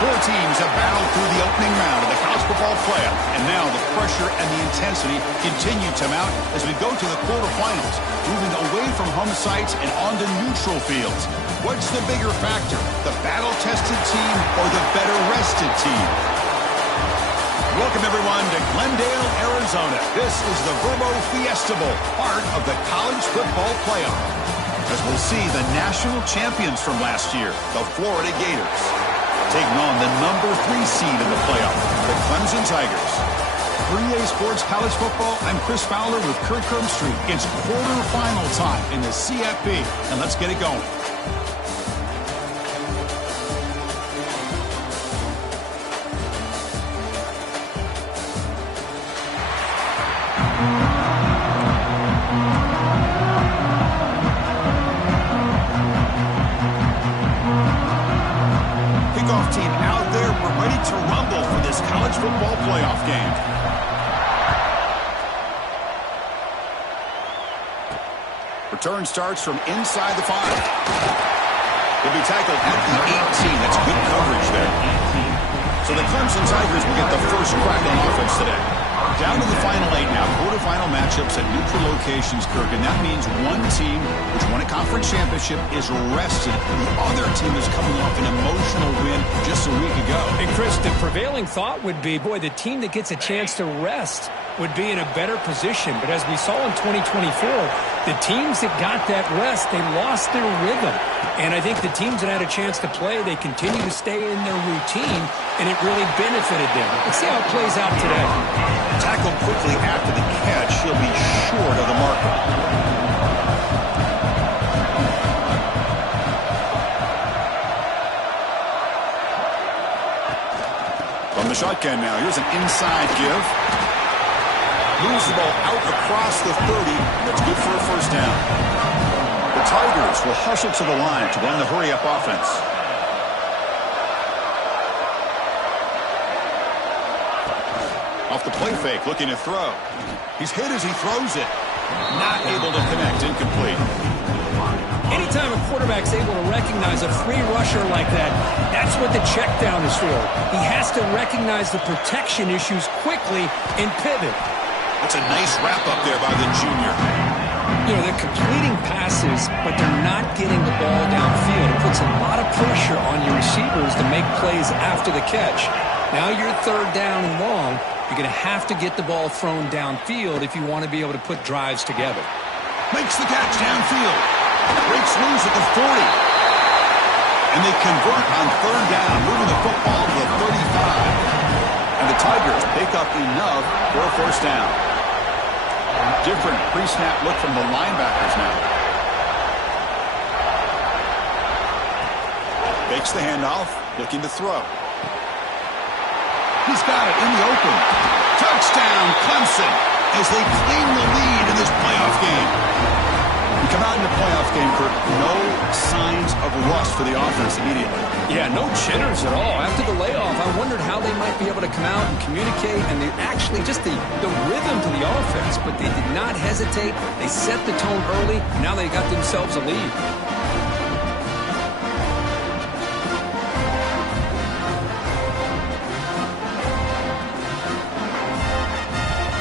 Four teams have battled through the opening round of the college football playoff, and now the pressure and the intensity continue to mount as we go to the quarterfinals, moving away from home sites and onto neutral fields. What's the bigger factor, the battle-tested team or the better-rested team? Welcome, everyone, to Glendale, Arizona. This is the Verbo Fiesta Bowl, part of the college football playoff, as we'll see the national champions from last year, the Florida Gators, taking on the number 3 seed in the playoff, the Clemson Tigers. For EA Sports College Football, I'm Chris Fowler with Kirk Street. It's quarterfinal time in the CFP, and let's get it going. Team out there, we're ready to rumble for this college football playoff game. Return starts from inside the 5. He'll be tackled at the 18. That's good coverage there. So the Clemson Tigers will get the first crack on offense today. Down to the final 8 now, quarterfinal matchups at neutral locations, Kirk, and that means one team which won a conference championship is rested. The other team is coming off an emotional win just a week ago. And Chris, the prevailing thought would be, boy, the team that gets a chance to rest would be in a better position. But as we saw in 2024, the teams that got that rest, they lost their rhythm. And I think the teams that had a chance to play, they continue to stay in their routine, and it really benefited them. Let's see how it plays out today. Tackled quickly after the catch. He'll be short of the marker. From the shotgun now, here's an inside give. Moves the ball out across the 30. That's good for a first down. The Tigers will hustle to the line to run the hurry-up offense. Off the play fake, looking to throw. He's hit as he throws it. Not able to connect, incomplete. Anytime a quarterback's able to recognize a free rusher like that, that's what the check down is for. He has to recognize the protection issues quickly and pivot. That's a nice wrap-up there by the junior. You know, they're completing passes, but they're not getting the ball downfield. It puts a lot of pressure on your receivers to make plays after the catch. Now you're third down and long. You're going to have to get the ball thrown downfield if you want to be able to put drives together. Makes the catch downfield. Breaks loose at the 40. And they convert on third down, moving the football to the 35. And the Tigers pick up enough for a first down. Different pre-snap look from the linebackers now. Fakes the handoff, looking to throw. He's got it in the open. Touchdown, Clemson, as they claim the lead in this playoff game. We come out in the playoff game, Kirk, no signs of rust for the offense immediately. Yeah, no jitters at all. After the layoff, I wondered how they might be able to come out and communicate, and they actually just the rhythm to the offense, but they did not hesitate. They set the tone early. Now they got themselves a lead.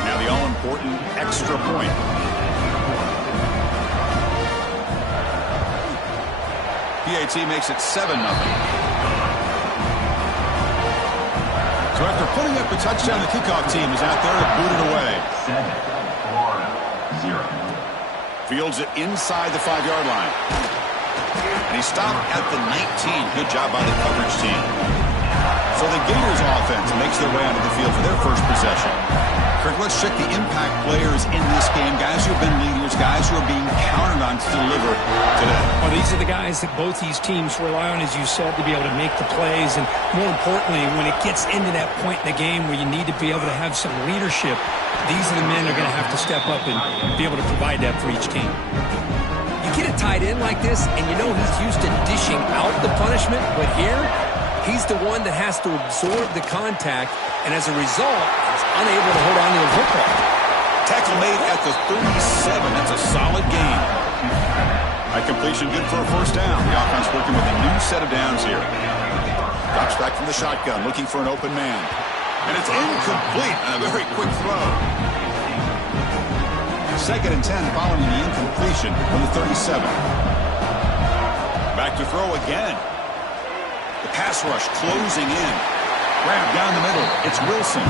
Now the all-important extra point. PAT makes it 7-0. So after putting up a touchdown, the kickoff team is out there to boot it away. 7, 0. Fields it inside the 5-yard line. And he stopped at the 19. Good job by the coverage team. So the Gators offense makes their way onto the field for their first possession. Kirk, let's check the impact players in this game. Guys who have been leaders, guys who are being counted on to deliver today. Well, these are the guys that both these teams rely on, as you said, to be able to make the plays. And more importantly, when it gets into that point in the game where you need to be able to have some leadership, these are the men that are going to have to step up and be able to provide that for each team. You get a tight end like this, and you know he's used to dishing out the punishment, but here, he's the one that has to absorb the contact, and as a result, he's unable to hold on to the football. Tackle made at the 37. That's a solid gain. High completion, good for a first down. The offense working with a new set of downs here. Drops back from the shotgun, looking for an open man. And it's incomplete on a very quick throw. 2nd and 10 following the incompletion from the 37. Back to throw again. The pass rush closing in. Grab down the middle. It's Wilson.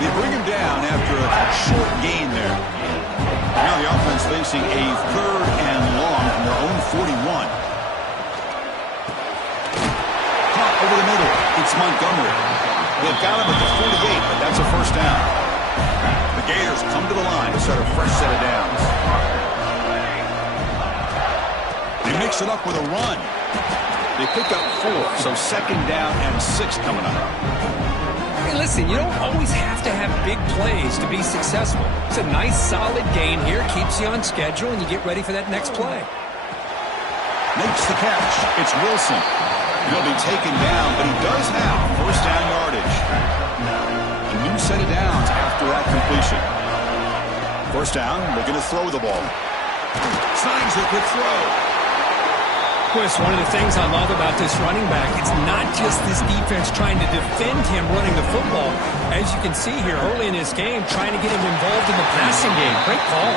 They bring him down after a short gain there. Now the offense facing a 3rd and long from their own 41. Caught over the middle. It's Montgomery. They've got him at the 48, but that's a first down. The Gators come to the line to start a fresh set of downs. They mix it up with a run. They pick up 4, so 2nd down and 6 coming up. Hey, listen, you don't always have to have big plays to be successful. It's a nice, solid gain here, keeps you on schedule, and you get ready for that next play. Makes the catch. It's Wilson. He'll be taken down, but he does have first down yardage. A new set of downs after that completion. First down, looking to throw the ball. Signs a quick throw. Chris, one of the things I love about this running back, it's not just this defense trying to defend him running the football. As you can see here early in this game, trying to get him involved in the passing game. Great call.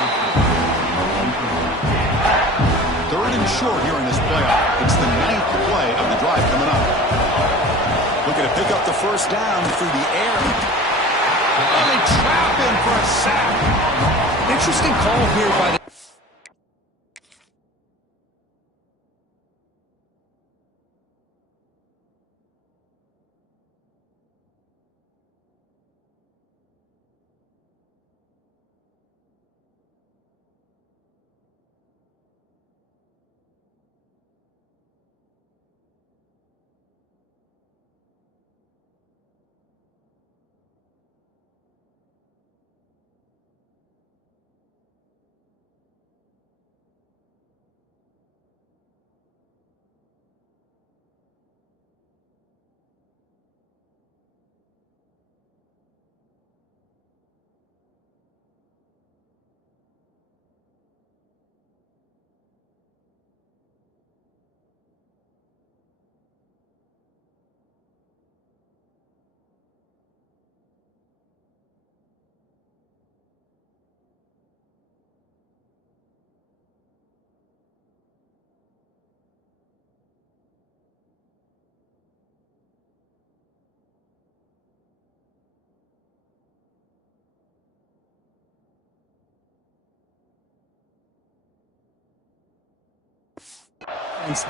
3rd and short here in this playoff. It's the 9th play of the drive coming up. Looking to pick up the first down through the air. Oh, they trap him for a sack. Interesting call here by the...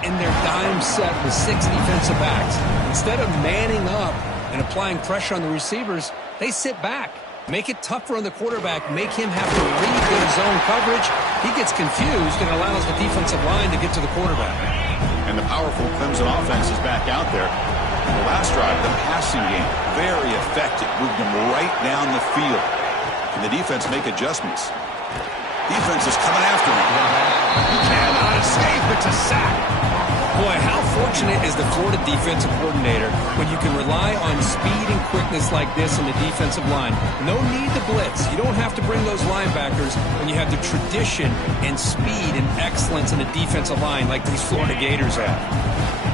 in their dime set with 6 defensive backs. Instead of manning up and applying pressure on the receivers, they sit back, make it tougher on the quarterback, make him have to read their zone coverage. He gets confused and allows the defensive line to get to the quarterback. And the powerful Clemson offense is back out there. The last drive, the passing game, very effective. Moved them right down the field. Can the defense make adjustments? Defense is coming after him. He cannot escape. It's a sack. Boy, how fortunate is the Florida defensive coordinator when you can rely on speed and quickness like this in the defensive line. No need to blitz. You don't have to bring those linebackers when you have the tradition and speed and excellence in the defensive line like these Florida Gators have.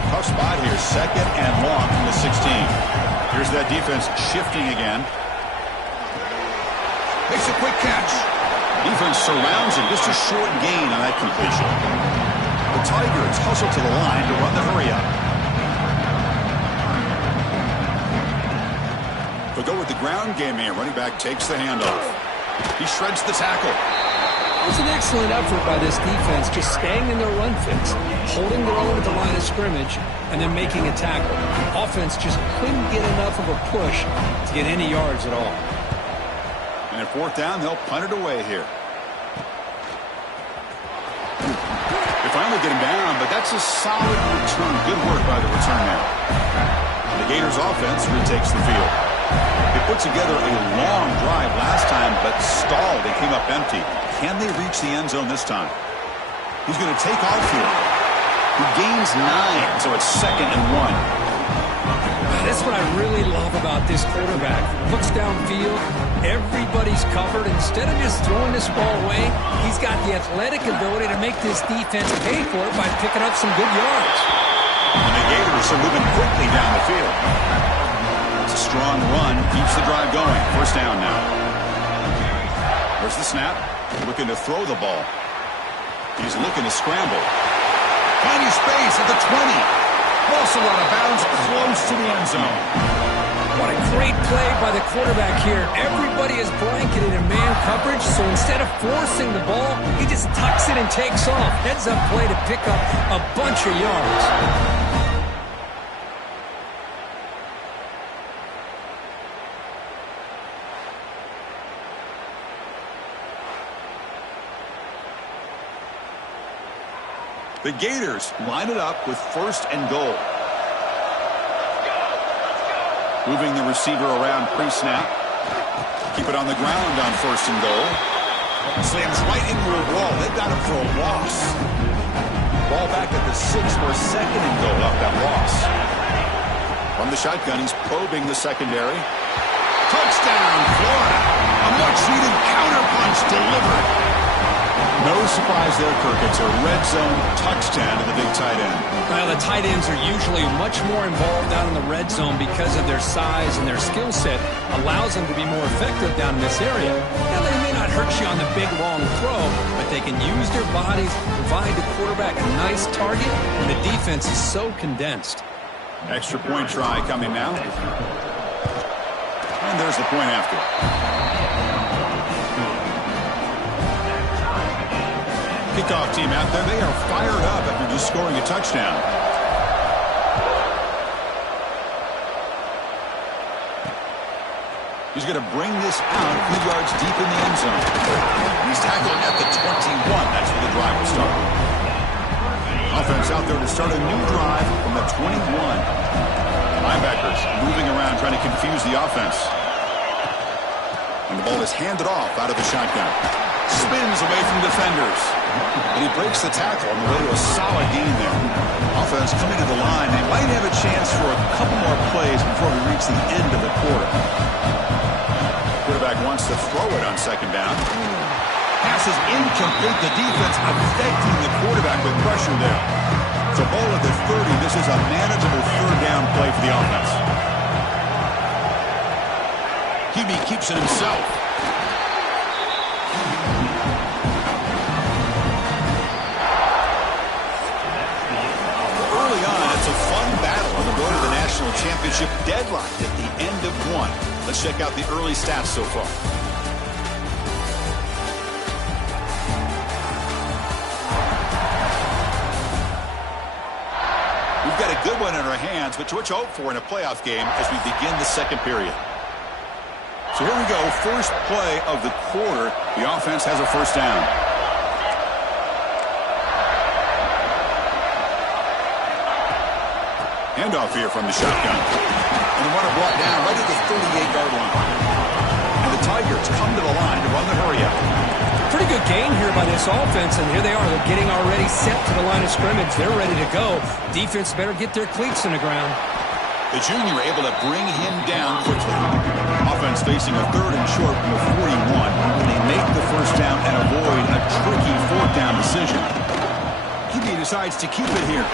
Tough spot here. 2nd and long from the 16. Here's that defense shifting again. Makes a quick catch. Defense surrounds him. Just a short gain on that completion. The Tigers hustle to the line to run the hurry up. They'll go with the ground game here. Running back takes the handoff. He shreds the tackle. It was an excellent effort by this defense, just staying in their run fix, holding their own at the line of scrimmage, and then making a tackle. The offense just couldn't get enough of a push to get any yards at all. And at fourth down, they'll punt it away here. They finally get him down, but that's a solid return. Good work by the return man. The Gators offense retakes the field. They put together a long drive last time, but stalled. They came up empty. Can they reach the end zone this time? He's going to take off here. He gains 9, so it's 2nd and 1. That's what I really love about this quarterback. Looks downfield. Everybody's covered. Instead of just throwing this ball away, he's got the athletic ability to make this defense pay for it by picking up some good yards. And the Gators are moving quickly down the field. It's a strong run. Keeps the drive going. First down now. There's the snap. Looking to throw the ball. He's looking to scramble. Finding space at the 20. Also out of bounds, close to the end zone. What a great play by the quarterback here. Everybody is blanketed in man coverage, so instead of forcing the ball, he just tucks it and takes off. Heads up play to pick up a bunch of yards. The Gators line it up with 1st and goal. Moving the receiver around pre-snap. Keep it on the ground on 1st and goal. Slams right into a wall. They've got him for a loss. Ball back at the 6 for 2nd and goal off that loss. From the shotgun, he's probing the secondary. Touchdown, Florida. A much-needed counterpunch delivered. No surprise there, Kirk. It's a red zone touchdown to the big tight end. Well, the tight ends are usually much more involved down in the red zone because of their size and their skill set. Allows them to be more effective down in this area. Now, they may not hurt you on the big, long throw, but they can use their bodies, provide the quarterback a nice target, and the defense is so condensed. Extra point try coming now. And there's the point after. Kickoff team out there. They are fired up after just scoring a touchdown. He's going to bring this out a few yards deep in the end zone. He's tackling at the 21. That's where the drive will start. Offense out there to start a new drive from the 21. Linebackers moving around trying to confuse the offense. And the ball is handed off out of the shotgun. Spins away from defenders. And he breaks the tackle on the way to a solid gain there. Offense coming to the line. They might have a chance for a couple more plays before we reach the end of the quarter. Quarterback wants to throw it on 2nd down. Pass is incomplete. The defense affecting the quarterback with pressure there. It's a ball at the 30. This is a manageable 3rd down play for the offense. QB keeps it himself. It's a fun battle on the road to the national championship, deadlocked at the end of 1. Let's check out the early stats so far. We've got a good one in our hands, which we'll hope for in a playoff game as we begin the 2nd period. So here we go, first play of the quarter. The offense has a 1st down. Handoff here from the shotgun. And the runner brought down right at the 38-yard line. And the Tigers come to the line to run the hurry up. Pretty good gain here by this offense, and here they are. They're getting already set to the line of scrimmage. They're ready to go. Defense better get their cleats in the ground. The junior able to bring him down quickly. Offense facing a 3rd and short from the 41. And they make the 1st down and avoid a tricky 4th down decision. QB decides to keep it here.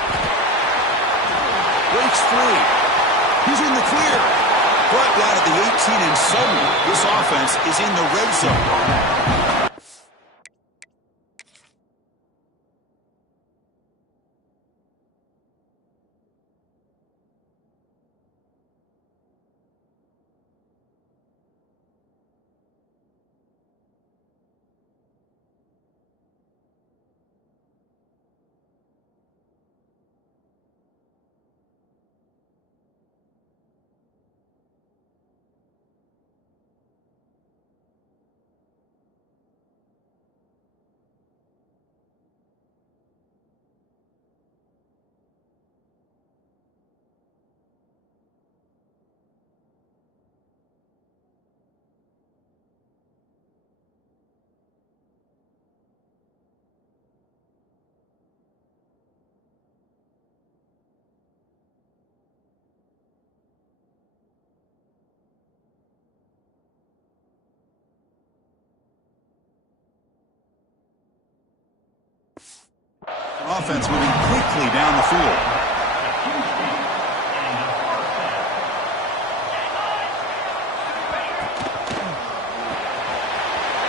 Breaks free. He's in the clear. Brought down at the 18, and suddenly this offense is in the red zone. offense moving quickly down the field.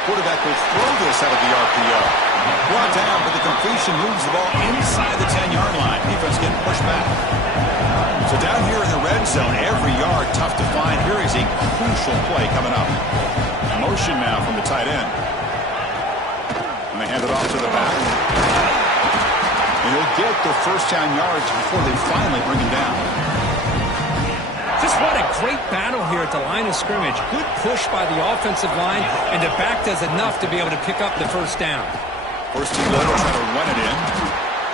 Quarterback will throw this out of the RPO. Brought down, but the completion moves the ball inside the 10-yard line. Defense getting pushed back. So down here in the red zone, every yard tough to find. Here is a crucial play coming up. Motion now from the tight end. And they hand it off to the back. And he'll get the first down yards before they finally bring him down. Just what a great battle here at the line of scrimmage. Good push by the offensive line, and the back does enough to be able to pick up the first down. First team will try to run it in.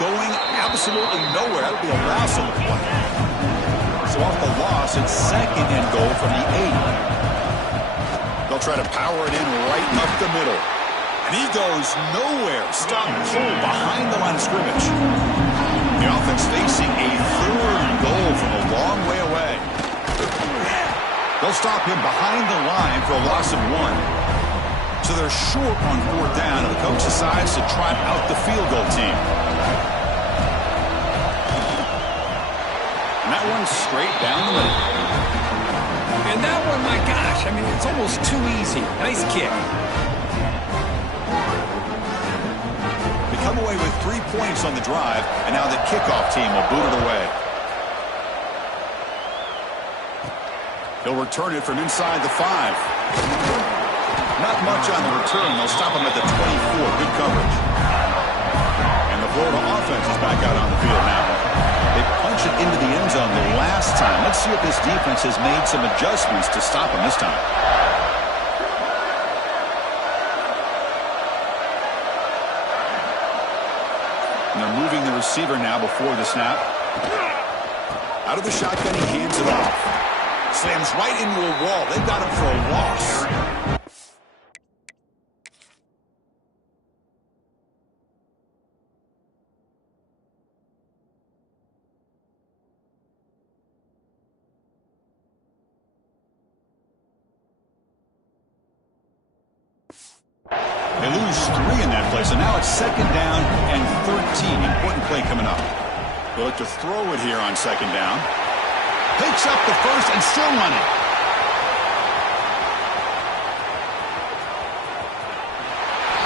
Going absolutely nowhere. That would be a loss on the play. So off the loss, it's second and goal from the 8. They'll try to power it in right up the middle. And he goes nowhere. Stop pull behind the line of scrimmage. The offense facing a third and goal from a long way away. They'll stop him behind the line for a loss of 1. So they're short on fourth down, and the coach decides to trot out the field goal team. And that one's straight down the middle. And that one, my gosh, I mean, it's almost too easy. Nice kick. They come away with 3 points on the drive, and now the kickoff team will boot it away. He'll return it from inside the 5. Not much on the return. They'll stop him at the 24. Good coverage. And the Florida offense is back out on the field now. They punch it into the end zone the last time. Let's see if this defense has made some adjustments to stop him this time. And they're moving the receiver now before the snap. Out of the shotgun, he hands it off. Slams right into a wall. They've got him for a loss. They lose 3 in that play, so now it's second down and 13. Important play coming up. They'll look to throw it here on second down. Picks up the first and still running.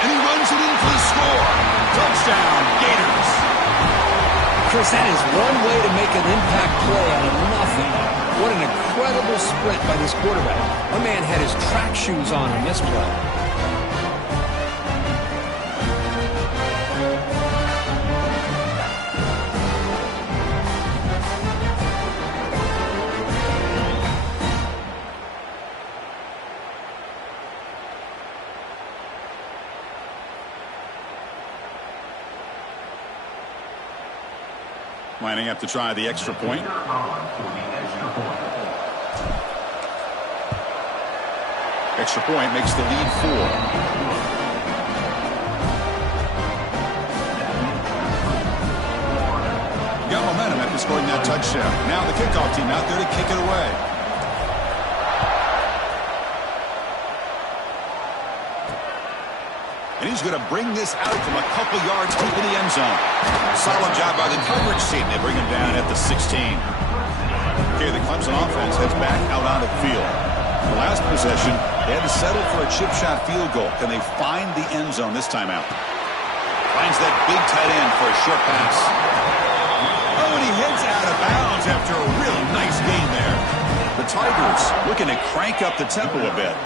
And he runs it in for the score. Touchdown, Gators. Chris, that is one way to make an impact play out of nothing. What an incredible sprint by this quarterback. My man had his track shoes on this play. Lining up to try the extra point. Extra point makes the lead 4. Got momentum after scoring that touchdown. Now the kickoff team out there to kick it away. And he's going to bring this out from a couple yards deep in the end zone. Solid job by the coverage team. They bring him down at the 16. Okay, the Clemson offense heads back out on the field. The last possession, they had to settle for a chip shot field goal. Can they find the end zone this time out? Finds that big tight end for a short pass. Oh, and he heads out of bounds after a really nice game there. The Tigers looking to crank up the tempo a bit.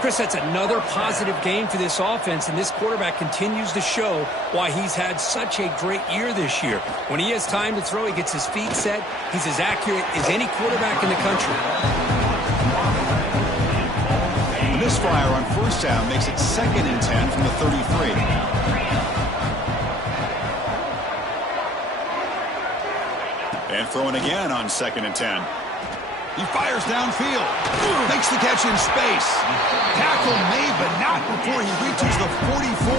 Chris, that's another positive game for this offense, and this quarterback continues to show why he's had such a great year this year. When he has time to throw, he gets his feet set. He's as accurate as any quarterback in the country. The misfire on first down makes it second and 10 from the 33. And throwing again on second and 10. He fires downfield. Makes the catch in space. Tackle made, but not before he reaches the 44.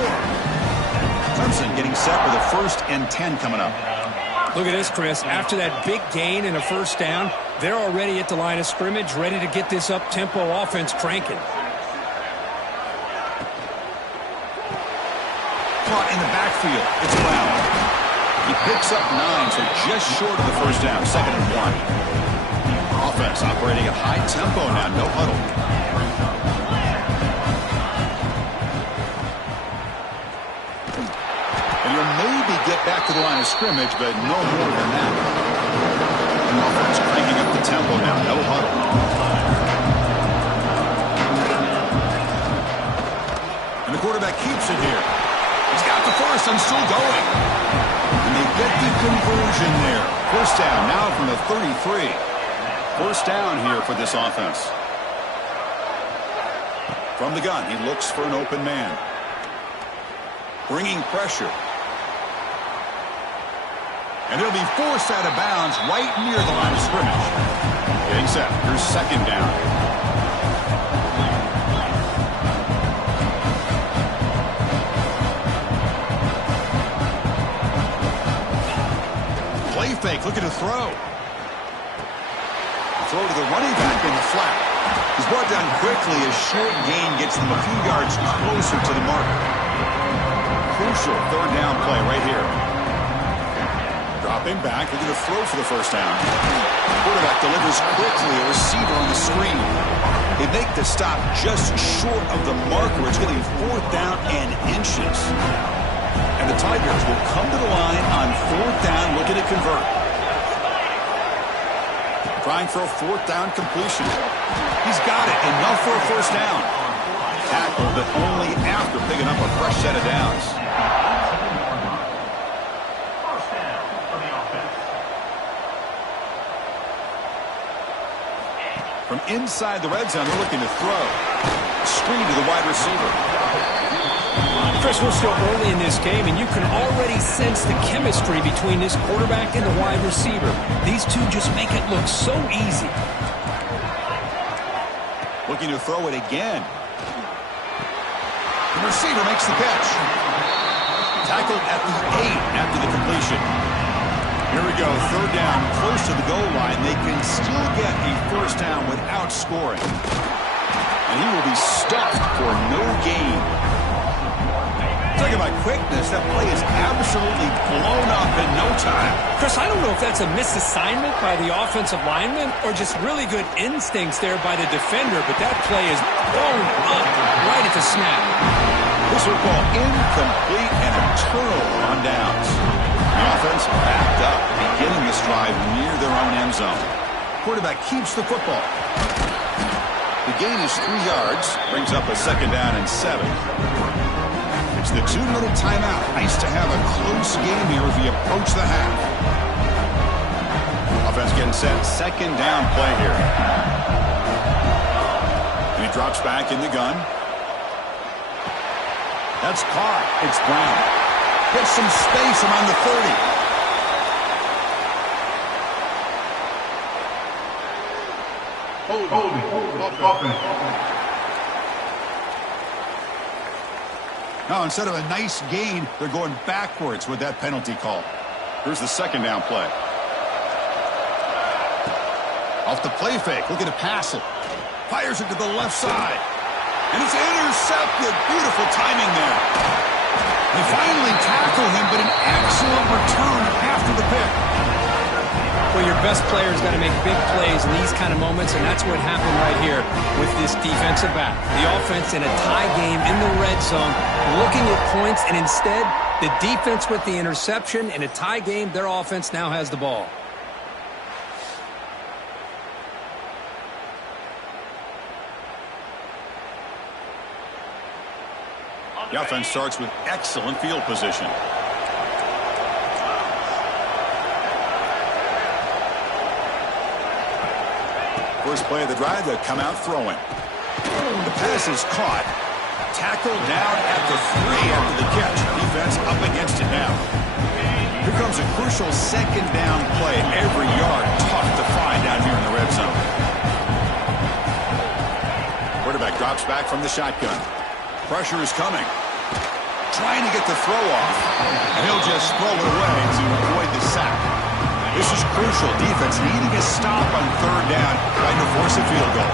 Clemson getting set with a first and 10 coming up. Look at this, Chris. After that big gain and a first down, they're already at the line of scrimmage, ready to get this up-tempo offense cranking. Caught in the backfield. It's allowed. Picks up 9, so just short of the first down. 2nd and 1. Offense operating at high tempo now. No huddle. And you'll maybe get back to the line of scrimmage, but no more than that. And offense cranking up the tempo now. No huddle. And the quarterback keeps it here. He's got the first and still going. And they get the conversion there. First down now from the 33. First down here for this offense. From the gun, he looks for an open man. Bringing pressure. And he'll be forced out of bounds right near the line of scrimmage. Getting set. Here's 2nd down. Play fake, looking to throw. Throw to the running back in the flat. He's brought down quickly as short gain gets them a few yards closer to the marker. Crucial 3rd down play right here. Dropping back, looking to throw for the first down. The quarterback delivers quickly, a receiver on the screen. They make the stop just short of the marker. It's going to be 4th down and inches. And the Tigers will come to the line on 4th down, looking to convert. Trying for a 4th down completion. He's got it, enough for a first down. Tackled, but only after picking up a fresh set of downs. From inside the red zone, they're looking to throw. Screen to the wide receiver. Chris, we're still early in this game, and you can already sense the chemistry between this quarterback and the wide receiver. These two just make it look so easy. Looking to throw it again. The receiver makes the catch. Tackled at the 8 after the completion. Here we go, 3rd down, close to the goal line. They can still get a first down without scoring. And he will be stuffed for no gain. Talking about quickness, that play is absolutely blown up in no time. Chris, I don't know if that's a misassignment by the offensive lineman or just really good instincts there by the defender, but that play is blown up right at the snap. This will call incomplete and a turnover on downs. The offense backed up, beginning this drive near their own end zone. Quarterback keeps the football. The gain is 3 yards, brings up a 2nd down and 7. It's the 2-minute timeout. Nice to have a close game here as we approach the half. Offense getting set. 2nd down play here. And he drops back in the gun. That's caught. It's Brown. Gets some space around the 30. Holding. Now, instead of a nice gain, they're going backwards with that penalty call. Here's the 2nd down play. Off the play fake, looking to pass it. Fires it to the left side. And it's intercepted. Beautiful timing there. They finally tackle him, but an excellent return after the pick. Well, your best player's got to make big plays in these kind of moments, and that's what happened right here with this defensive back. The offense in a tie game in the red zone, looking at points, and instead, the defense with the interception. In a tie game, their offense now has the ball. The offense starts with excellent field position. First play of the drive, they'll come out throwing. The pass is caught. Tackled down at the 3 after the catch. Defense up against it now. Here comes a crucial 2nd down play. Every yard tough to find down here in the red zone. Quarterback drops back from the shotgun. Pressure is coming. Trying to get the throw off. And he'll just throw it away to avoid the sack. This is crucial. Defense needing a stop on 3rd down, trying to force a field goal.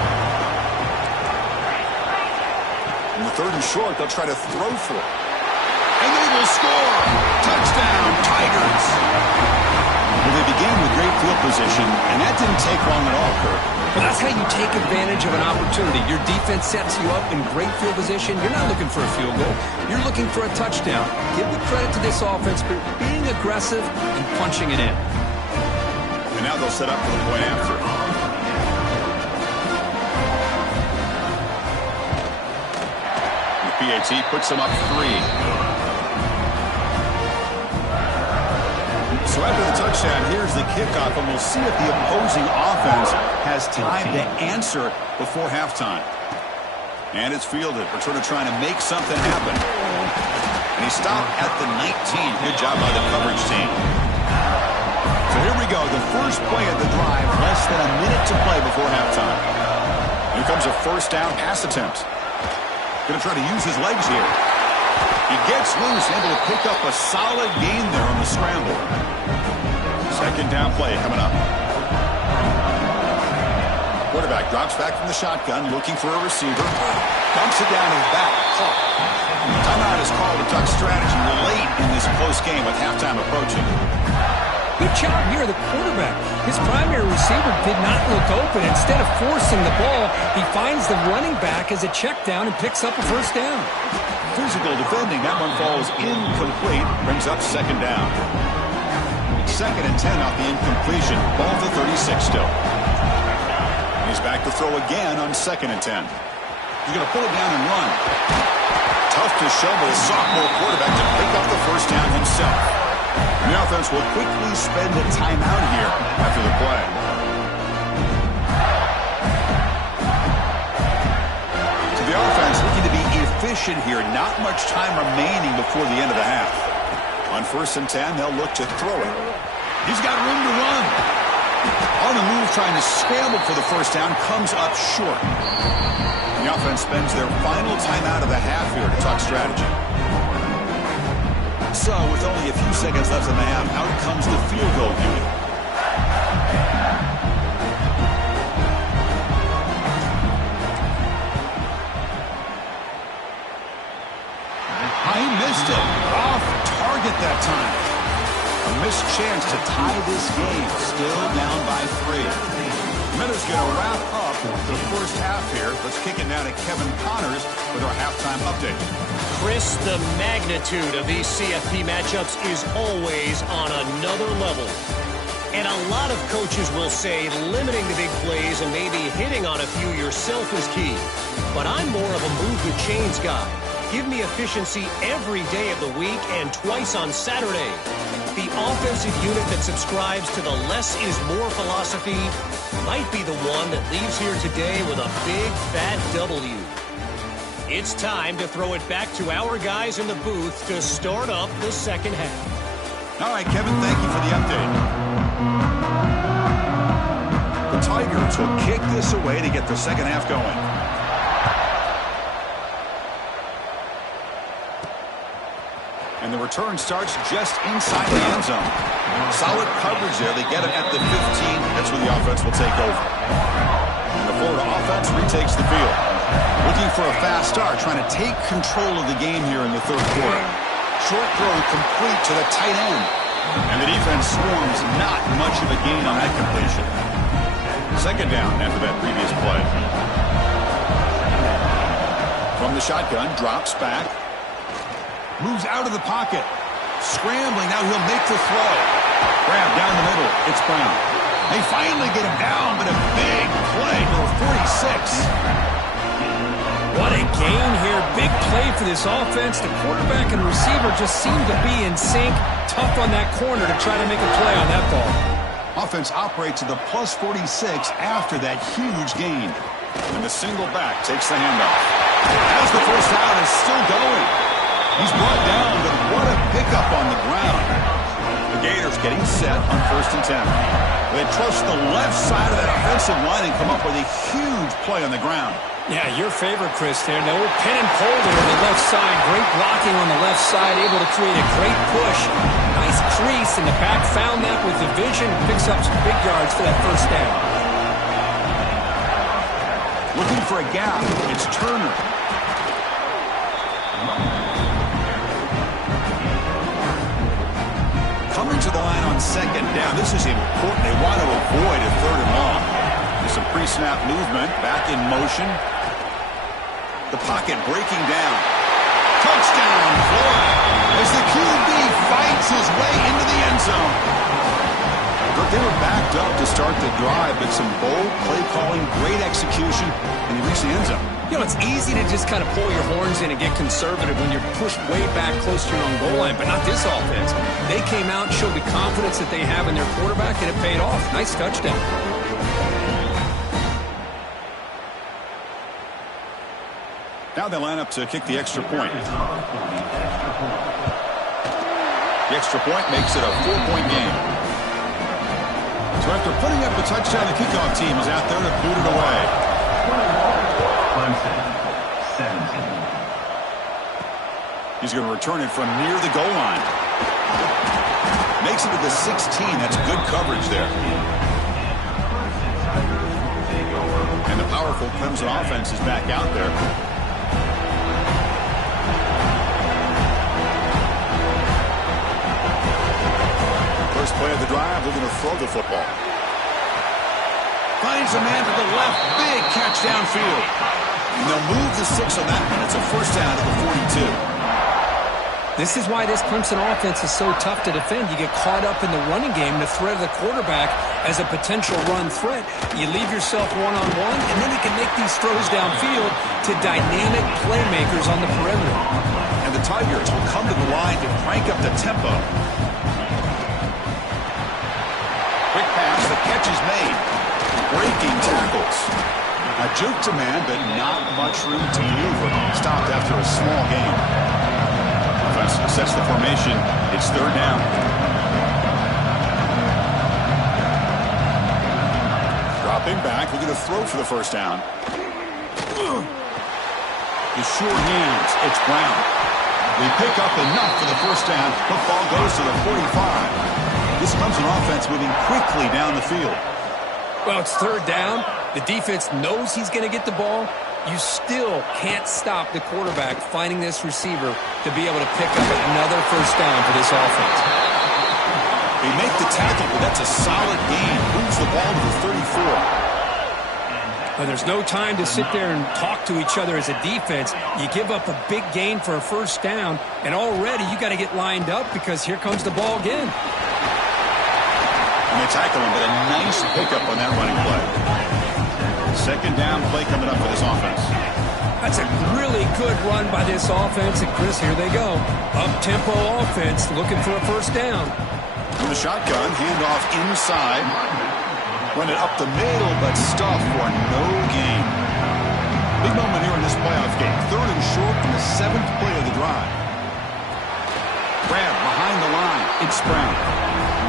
In the 3rd and short, they'll try to throw for it. and they will score. Touchdown, Tigers. Well, they began with great field position, and that didn't take long at all, Kirk. Well, that's how you take advantage of an opportunity. Your defense sets you up in great field position. You're not looking for a field goal. You're looking for a touchdown. Give the credit to this offense for being aggressive and punching it in. And now they'll set up for the point after. The PAT puts them up 3. So after the touchdown, here's the kickoff, and we'll see if the opposing offense has time to answer before halftime. And it's fielded. Returner trying to make something happen. And he stopped at the 19. Good job by the coverage team. So here we go. The first play of the drive, less than a minute to play before halftime. Here comes a first down pass attempt. Going to try to use his legs here. He gets loose, able to pick up a solid gain there on the scramble. Second down play coming up. Quarterback drops back from the shotgun, looking for a receiver. Dumps it down to his back. Timeout is called to tuck strategy late in this close game with halftime approaching. Good job here, the quarterback. His primary receiver did not look open. Instead of forcing the ball, he finds the running back as a check down and picks up a first down. Physical defending. That one falls incomplete. Brings up second down. Second and 10 off the incompletion. Ball to 36 still. He's back to throw again on second and 10. He's going to pull it down and run. Tough to show by the sophomore quarterback to pick up the first down himself. And the offense will quickly spend a timeout here after the play. So the offense looking to be efficient here. Not much time remaining before the end of the half. On first and 10, they'll look to throw it. He's got room to run. On the move, trying to scramble for the first down, comes up short. The offense spends their final timeout of the half here to talk strategy. So, with only a few seconds left in the half, out comes the field goal unit. He missed it. Off target that time. A missed chance to tie this game. Still down by 3. Minutes going to wrap up the first half here. Let's kick it now to Kevin Connors with our halftime update. Chris, the magnitude of these CFP matchups is always on another level. And a lot of coaches will say limiting the big plays and maybe hitting on a few yourself is key. But I'm more of a move the chains guy. Give me efficiency every day of the week and twice on Saturday. The offensive unit that subscribes to the less is more philosophy might be the one that leaves here today with a big, fat W. It's time to throw it back to our guys in the booth to start up the second half. All right, Kevin, thank you for the update. The Tigers will kick this away to get the second half going. And the return starts just inside the end zone. Solid coverage there. They get it at the 15. That's where the offense will take over. And the Florida offense retakes the field. Looking for a fast start, trying to take control of the game here in the third quarter. Short throw complete to the tight end. And the defense swarms, not much of a gain on that completion. Second down after that previous play. From the shotgun, drops back. Moves out of the pocket. Scrambling. Now he'll make the throw. Grab down the middle. It's Brown. They finally get him down, but a big play for 46. What a gain here. Big play for this offense. The quarterback and receiver just seem to be in sync. Tough on that corner to try to make a play on that ball. Offense operates to the plus 46 after that huge gain. And the single back takes the handoff. As the first down is still going. He's brought down, but what a pickup on the ground. The Gators getting set on first and 10. They trust the left side of that offensive line and come up with a huge play on the ground. Yeah, your favorite, Chris, there. No pin and pull there on the left side. Great blocking on the left side, able to create a great push. Nice crease, and the back found that with the vision. Picks up some big yards for that first down. Looking for a gap. It's Turner. coming to the line on second down. This is important. They want to avoid a third and long. There's some pre-snap movement. Back in motion. The pocket breaking down. Touchdown, Florida. As the QB fights his way into the end zone. But they were backed up to start the drive, but some bold play calling, great execution, and they reached the end zone. You know, it's easy to just kind of pull your horns in and get conservative when you're pushed way back close to your own goal line, but not this offense. They came out and showed the confidence that they have in their quarterback, and it paid off. Nice touchdown. Now they line up to kick the extra point. The extra point makes it a 4-point game. So after putting up a touchdown, the kickoff team is out there to boot it away. 17. He's going to return it from near the goal line. Makes it to the 16. That's good coverage there. And the powerful Clemson offense is back out there. First play of the drive, we're going to throw the football. Finds a man to the left. Big catch downfield. And they'll move the 6 on that one. It's a first down at the 42. This is why this Clemson offense is so tough to defend. You get caught up in the running game, the threat of the quarterback as a potential run threat. You leave yourself one-on-one, and then you can make these throws downfield to dynamic playmakers on the perimeter. And the Tigers will come to the line to crank up the tempo. Quick pass, the catch is made. Breaking tackles. A juke to man, but not much room to maneuver. Stopped after a small gain. Offense sets the formation. It's third down. Dropping back, looking to throw for the first down. The short hands, it's Brown. They pick up enough for the first down. Football goes to the 45. This Clemson offense moving quickly down the field. Well, it's third down. The defense knows he's going to get the ball. You still can't stop the quarterback finding this receiver to be able to pick up another first down for this offense. They make the tackle, but that's a solid gain. Moves the ball to the 34. Well, there's no time to sit there and talk to each other as a defense. You give up a big gain for a first down, and already you got to get lined up because here comes the ball again. And they tackle him, but a nice pickup on that running play. Second down play coming up for this offense. That's a really good run by this offense. And, Chris, here they go. Up-tempo offense looking for a first down. From the shotgun, handoff inside. Run it up the middle, but stuff for no gain. Big moment here in this playoff game. Third and short in the 7th play of the drive. Grab behind the line. It's Brown.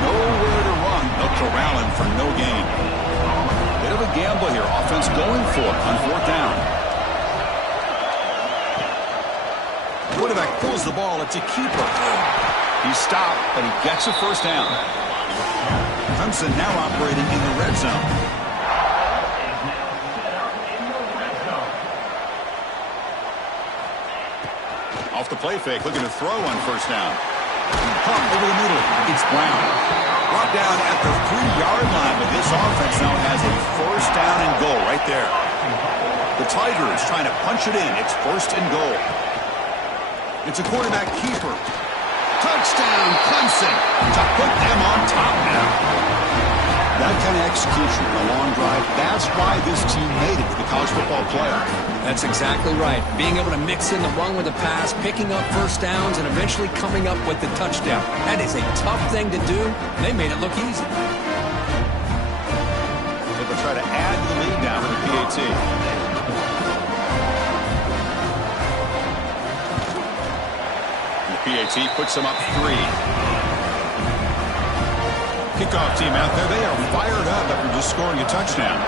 Nowhere to run. They'll corral him for no gain. Bit of a gamble here. Offense going for it on fourth down. Quarterback pulls the ball. It's a keeper. He's stopped, but he gets a first down. Clemson now operating in the red zone. Off the play fake, looking to throw on first down. Pump over the middle. It's Brown. Brought down at the 3-yard line, but this offense now has a first down and goal right there. The Tigers trying to punch it in. It's first and goal. It's a quarterback keeper. Touchdown, Clemson, to put them on top now. That kind of execution in a long drive, that's why this team made it to the college football playoff. That's exactly right. Being able to mix in the run with the pass, picking up first downs, and eventually coming up with the touchdown. That is a tough thing to do. They made it look easy. So they'll try to add to the lead now with the PAT. PAT puts them up 3. Kickoff team out there. They are fired up after just scoring a touchdown.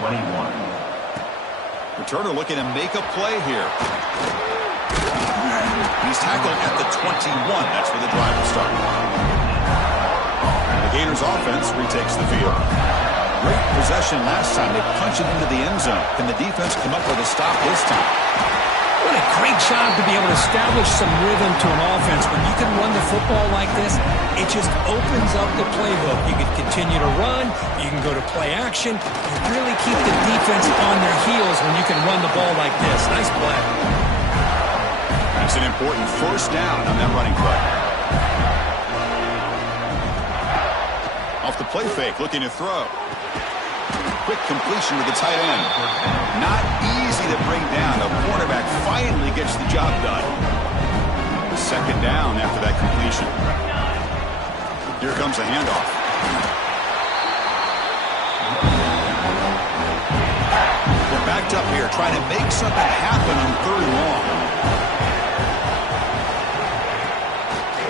21. Returner looking to make a play here. He's tackled at the 21. That's where the drive will start. The Gators offense retakes the field. Great possession last time. They punch it into the end zone. Can the defense come up with a stop this time? What a great job to be able to establish some rhythm to an offense. When you can run the football like this, it just opens up the playbook. You can continue to run. You can go to play action. You really keep the defense on their heels when you can run the ball like this. Nice play. That's an important first down on that running play. Off the play fake, looking to throw. Quick completion to the tight end. Not easy to bring down. The quarterback finally gets the job done. Second down after that completion. Here comes the handoff. We're backed up here trying to make something happen on 3rd and long.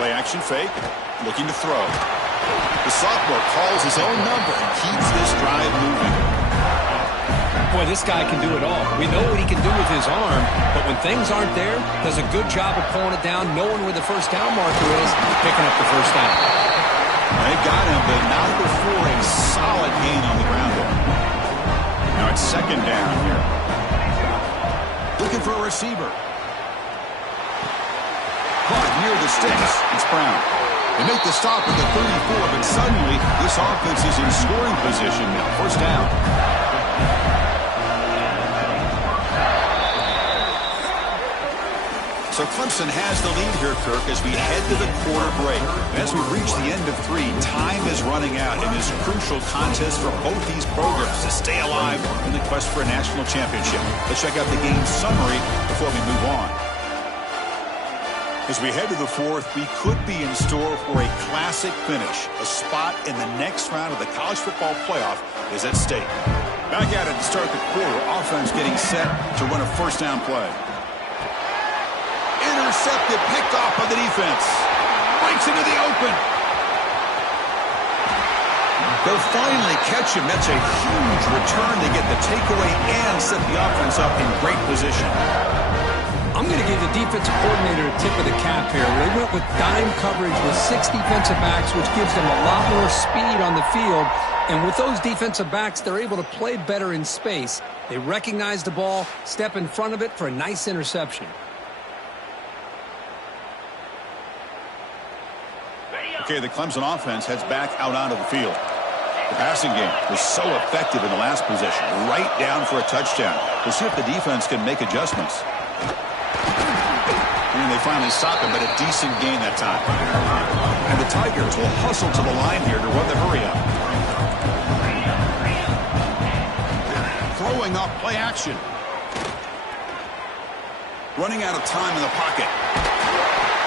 Play action fake. Looking to throw. The sophomore calls his own number and keeps this drive moving. Boy, this guy can do it all. We know what he can do with his arm, but when things aren't there, does a good job of pulling it down, knowing where the first down marker is, picking up the first down. They got him, but not before a solid gain on the ground there. Now it's second down here. Looking for a receiver. Caught near the sticks. It's Brown. They make the stop at the 34, but suddenly this offense is in scoring position now. First down. So Clemson has the lead here, Kirk, as we head to the quarter break. As we reach the end of 3, time is running out in this crucial contest for both these programs to stay alive in the quest for a national championship. Let's check out the game summary before we move on. As we head to the 4th, we could be in store for a classic finish. A spot in the next round of the college football playoff is at stake. Back at it to start the quarter. Offense getting set to run a first down play. Intercepted, picked off by the defense. Breaks into the open. They'll finally catch him. That's a huge return to get the takeaway and set the offense up in great position. I'm going to give the defensive coordinator a tip of the cap here. They went with dime coverage with 6 defensive backs, which gives them a lot more speed on the field. And with those defensive backs, they're able to play better in space. They recognize the ball, step in front of it for a nice interception. Okay, the Clemson offense heads back out onto the field. The passing game was so effective in the last possession, right down for a touchdown. We'll see if the defense can make adjustments. And they finally stop him, but a decent gain that time. And the Tigers will hustle to the line here to run the hurry up. Throwing off play action. Running out of time in the pocket.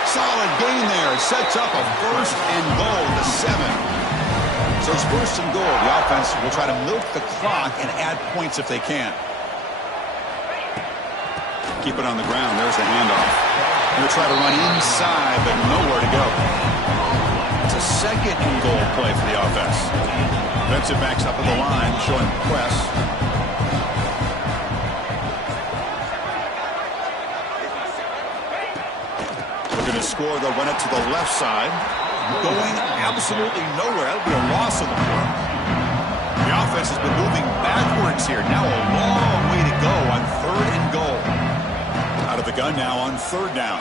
Solid gain there. Sets up a first and goal to 7. So it's first and goal. The offense will try to milk the clock and add points if they can. Keep it on the ground. There's the handoff. Going to try to run inside, but nowhere to go. It's a second and goal play for the offense. Defensive backs up at the line, showing press. Looking to score, they'll run it to the left side. Going absolutely nowhere. That'll be a loss of the play. The offense has been moving backwards here. Now a long way to go on 3rd and goal. Out of the gun now on 3rd down.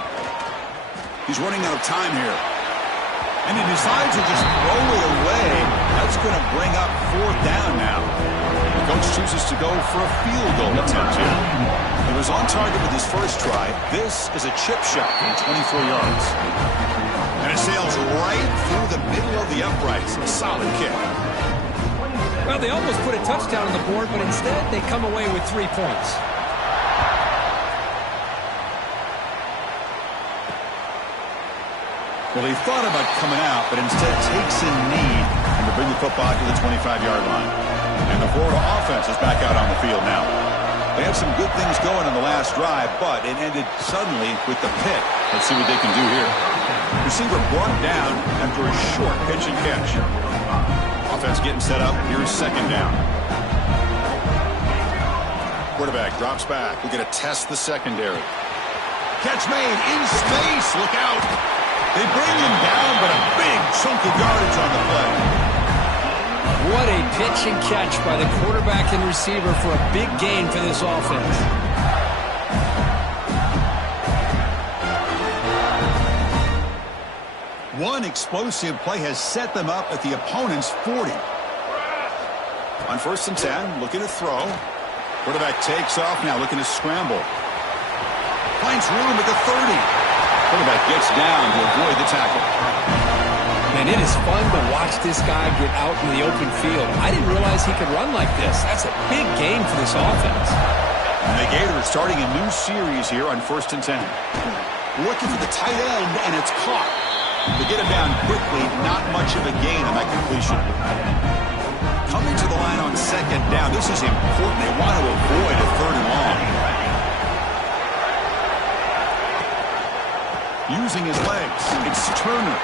He's running out of time here. And he decides to just throw it away. That's going to bring up 4th down now. The coach chooses to go for a field goal attempt here. He was on target with his first try. This is a chip shot from 24 yards. And it sails right through the middle of the uprights. A solid kick. Well, they almost put a touchdown on the board, but instead they come away with 3 points. Well, he thought about coming out, but instead takes a knee and to bring the football to the 25-yard line. And the Florida offense is back out on the field now. They had some good things going on the last drive, but it ended suddenly with the pick. Let's see what they can do here. Receiver brought down after a short pitch and catch. Offense getting set up. Here's 2nd down. Quarterback drops back. We're going to test the secondary. Catch made in space. Look out. They bring him down, but a big chunk of yardage on the play. What a pitch and catch by the quarterback and receiver for a big gain for this offense. One explosive play has set them up at the opponent's 40. On 1st and 10, looking to throw. Quarterback takes off now, looking to scramble. Finds room at the 30. Quarterback gets down to avoid the tackle. And it is fun to watch this guy get out in the open field. I didn't realize he could run like this. That's a big game for this offense. And the Gators starting a new series here on 1st and 10. Looking for the tight end, and it's caught. They get him down quickly, not much of a gain on that completion. Coming to the line on 2nd down, this is important. They want to avoid a 3rd and long. Using his legs, it's Turner.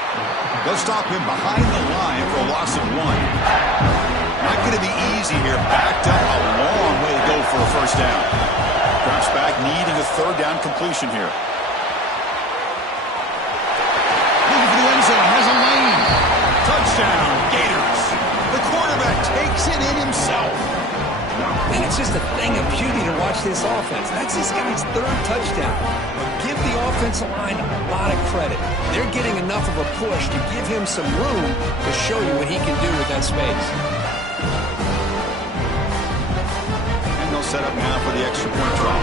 They'll stop him behind the line for a loss of 1. Not going to be easy here. Backed up a long way to go for a 1st down. Drops back, needing a 3rd down completion here. Looking for the end zone, has a lane. Touchdown, Gators. The quarterback takes it in himself. And it's just a thing of beauty to watch this offense. That's this guy's 3rd touchdown. But give the offensive line a lot of credit. They're getting enough of a push to give him some room to show you what he can do with that space. And they'll set up now for the extra point try.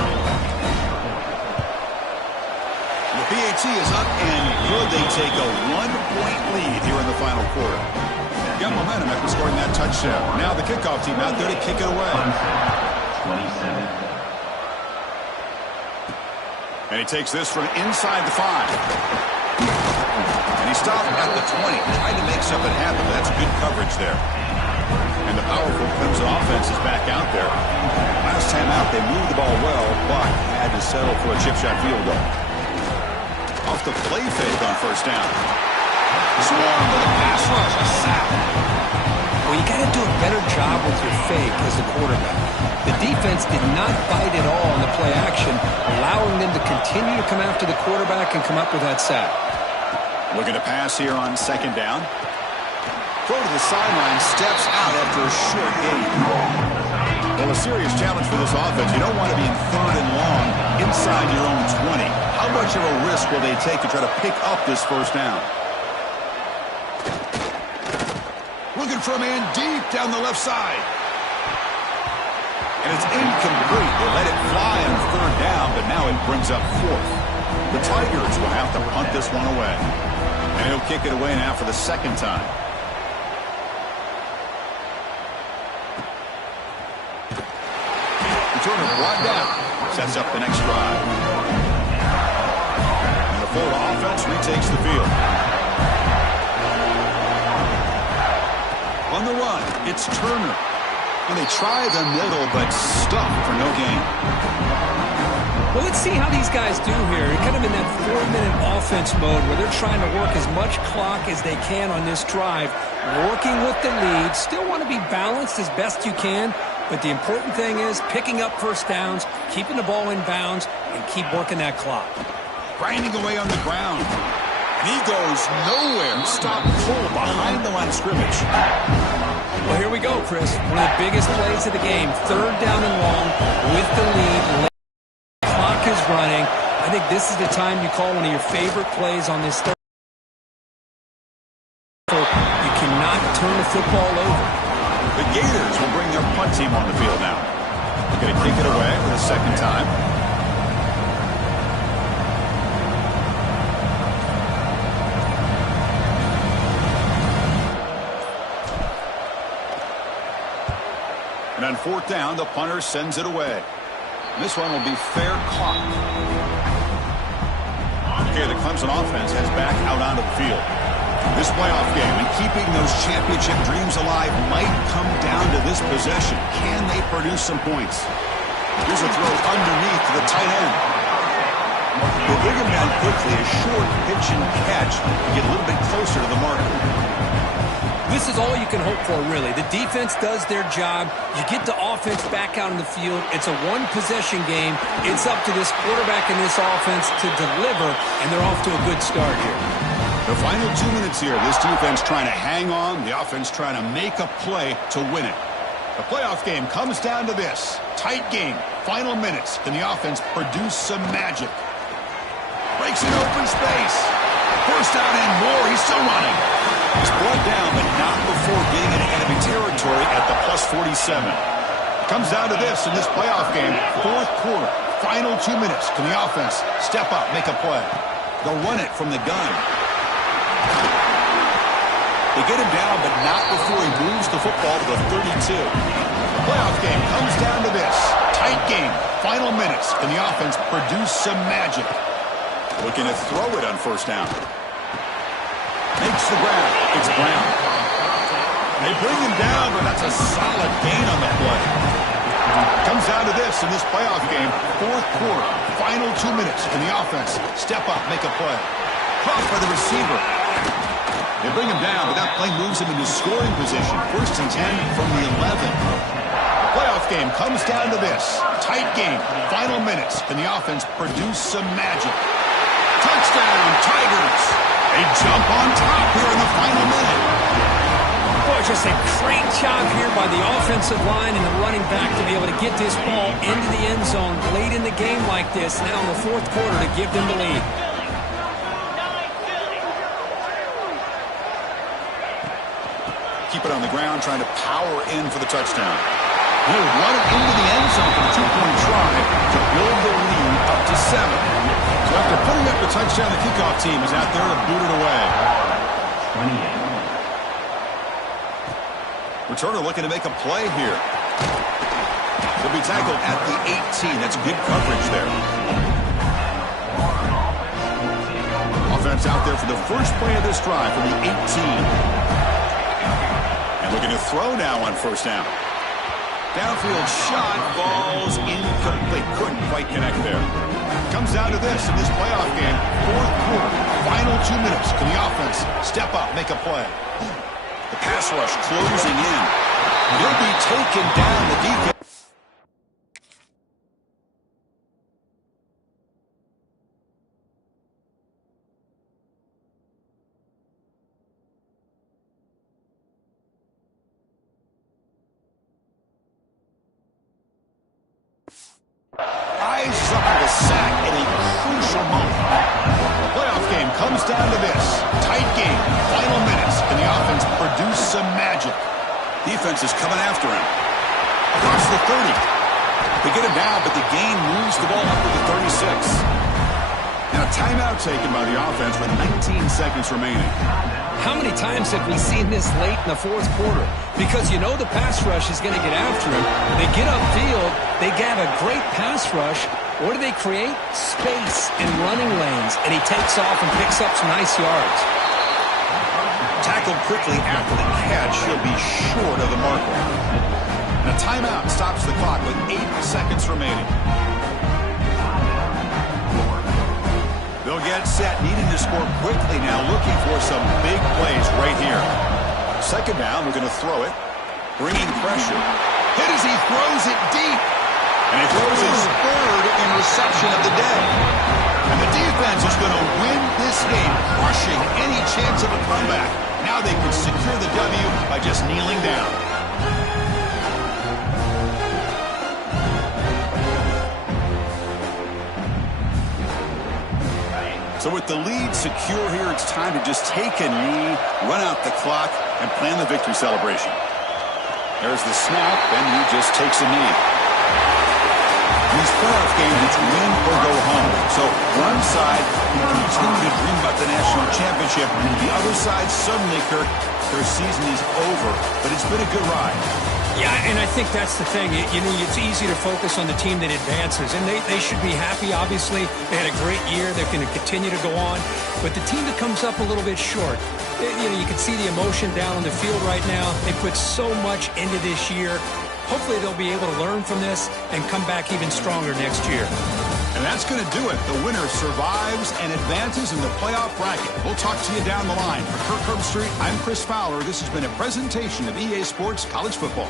The PAT is up and good. They take a 1-point lead here in the final quarter. Got momentum after scoring that touchdown. Now the kickoff team out there to kick it away. 27. And he takes this from inside the 5. And he stopped at the 20. Tried to make something happen, but that's good coverage there. And the powerful Clemson offense is back out there. Last time out, they moved the ball well, but had to settle for a chip shot field goal. Off the play fake on 1st down. Swarm with a pass rush, a sack. Well, you got to do a better job with your fake as the quarterback. The defense did not bite at all on the play action, allowing them to continue to come after the quarterback and come up with that sack. Looking to pass here on 2nd down. Throw to the sideline, steps out after a short gain. Well, a serious challenge for this offense. You don't want to be in 3rd and long inside your own 20. How much of a risk will they take to try to pick up this 1st down? Looking for a man deep down the left side. And it's incomplete. They let it fly on 3rd down, but now it brings up 4th. The Tigers will have to punt this one away. And he'll kick it away now for the 2nd time. Returner brought down. Sets up the next drive. And the Florida offense retakes the field. On the run, it's Turner. And they try the middle, but stuffed for no gain. Well, let's see how these guys do here. They're kind of in that 4-minute offense mode where they're trying to work as much clock as they can on this drive, working with the lead. Still want to be balanced as best you can, but the important thing is picking up 1st downs, keeping the ball in bounds, and keep working that clock. Grinding away on the ground. And he goes nowhere. Stop cold behind the line of scrimmage. Well, here we go, Chris. One of the biggest plays of the game. 3rd down and long with the lead. The clock is running. I think this is the time you call one of your favorite plays on this 3rd. You cannot turn the football over. The Gators will bring their punt team on the field now. They're going to kick it away for the 2nd time. And on 4th down, the punter sends it away. And this one will be fair caught. Okay, the Clemson offense heads back out onto the field. This playoff game and keeping those championship dreams alive might come down to this possession. Can they produce some points? Here's a throw underneath to the tight end. They bring him down quickly, a short pitch and catch to get a little bit closer to the marker. This is all you can hope for, really. The defense does their job. You get the offense back out on the field. It's a one-possession game. It's up to this quarterback and this offense to deliver, and they're off to a good start here. The final 2 minutes here. This defense trying to hang on. The offense trying to make a play to win it. The playoff game comes down to this. Tight game. Final minutes. Can the offense produce some magic? Breaks an open space. First down and more. He's still running. He's brought down, but not before getting into enemy territory at the plus 47. Comes down to this in this playoff game. Fourth quarter. Final 2 minutes. Can the offense step up, make a play? They'll run it from the gun. They get him down, but not before he moves the football to the 32. The playoff game comes down to this. Tight game. Final minutes. Can the offense produce some magic? Looking to throw it on first down. Makes the grab. It's Brown. They bring him down, but that's a solid gain on the play. Comes down to this in this playoff game. Fourth quarter. Final 2 minutes. Can the offense step up, make a play? Crossed by the receiver. They bring him down, but that play moves him into scoring position. First and 10 from the 11. The playoff game comes down to this. Tight game. Final minutes. Can the offense produce some magic? Touchdown, Tigers. They jump on top here in the final minute. Boy, just a great job here by the offensive line and the running back to be able to get this ball into the end zone late in the game like this, now in the fourth quarter, to give them the lead. Keep it on the ground, trying to power in for the touchdown. They'll run it into the end zone for the two-point try to build the lead up to 7. So after putting up the touchdown, the kickoff team is out there to boot it away. 28. Returner looking to make a play here. He'll be tackled at the 18. That's good coverage there. Offense out there for the first play of this drive from the 18. And looking to throw now on first down. Downfield shot falls incomplete. Couldn't quite connect there. Comes down to this in this playoff game. Fourth quarter. Final 2 minutes. Can the offense step up, make a play? The pass rush closing in. He'll be taken down. The defense. Rises up with a sack in a crucial moment. The playoff game comes down to this. Tight game. Final minutes. Can the offense produce some magic? Defense is coming after him. Across the 30. They get him down, but the gain moves the ball up to the 36. And a timeout taken by the offense with 19 seconds remaining. How many times have we seen this late in the fourth quarter? Because you know the pass rush is going to get after him. They get upfield. They have a great pass rush. What do they create? Space and running lanes. And he takes off and picks up some nice yards. Tackled quickly after the catch. He'll be short of the marker. And a timeout stops the clock with 8 seconds remaining. They'll get set, needing to score quickly now, looking for some big plays right here. Second down, we're going to throw it. Bringing pressure. Hit as he throws it deep. And he throws his third interception of the day. And the defense is going to win this game, crushing any chance of a comeback. Now they can secure the W by just kneeling down. So with the lead secure here, it's time to just take a knee, run out the clock, and plan the victory celebration. There's the snap, and he just takes a knee. These playoff games, it's win or go home. So one side can continue to dream about the national championship. The other side, suddenly, Kirk, their season is over. But it's been a good ride. Yeah, and I think that's the thing. You know, it's easy to focus on the team that advances, and they should be happy, obviously. They had a great year. They're going to continue to go on. But the team that comes up a little bit short, you know, you can see the emotion down on the field right now. They put so much into this year. Hopefully they'll be able to learn from this and come back even stronger next year. And that's going to do it. The winner survives and advances in the playoff bracket. We'll talk to you down the line. For Kirk Herbstreit, I'm Chris Fowler. This has been a presentation of EA Sports College Football.